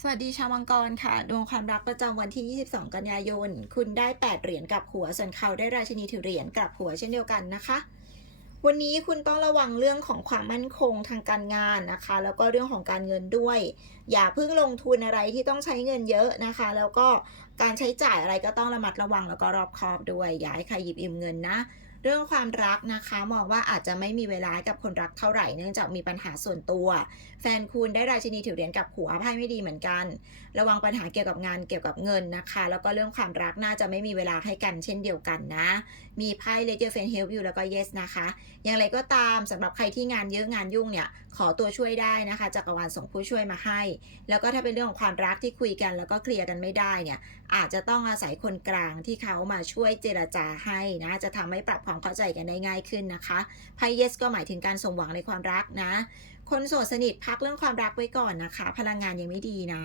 สวัสดีชาวมังกรค่ะ ดวงความรักประจำวันที่ 22 กันยายน คุณได้ 8 เหรียญกับหัว ส่วนเขาได้ราชินีถือเหรียญกับหัวเช่นเดียวกันนะคะ วันนี้คุณต้องระวังเรื่องของความมั่นคงทางการงานนะคะ แล้วก็เรื่องของการเงินด้วย อย่าเพิ่งลงทุนอะไรที่ต้องใช้เงินเยอะนะคะ แล้วก็การใช้จ่ายอะไรก็ต้องระมัดระวังแล้วก็รอบคอบด้วย อย่าให้ใครหยิบยืมเงินนะ เรื่องความรักนะคะมองว่าอาจจะไม่มีเวลากับคนรักเท่าไหร่เนื่องจากมีปัญหาส่วนตัว แฟนคุณได้ราชินีถือเหรียญกับหัวไพ่ไม่ดีเหมือนกัน ระวังปัญหาเกี่ยวกับงานเกี่ยวกับเงินนะคะ แล้วก็เรื่องความรักน่าจะไม่มีเวลาให้กันเช่นเดียวกันนะ มีไพ่ Let Your Friend Help You แล้วก็ Yes นะคะ อย่างไรก็ตามสำหรับใครที่งานเยอะงานยุ่งเนี่ยขอตัวช่วยได้นะคะจักรวาลส่งผู้ช่วยมาให้ แล้วก็ถ้าเป็นเรื่องของความรักที่คุยกัน แล้วก็เคลียร์กันไม่ได้เนี่ยอาจจะต้องอาศัยคนกลางที่เขามาช่วยเจรจาให้นะจะทำให้ปรับความเข้าใจกันได้ง่ายขึ้นนะคะไพ่ Yes ก็หมายถึงการสมหวังในความรักนะ คนโสดสนิทพักเรื่องความรักไว้ก่อนนะคะ พลังงานยังไม่ดีนะ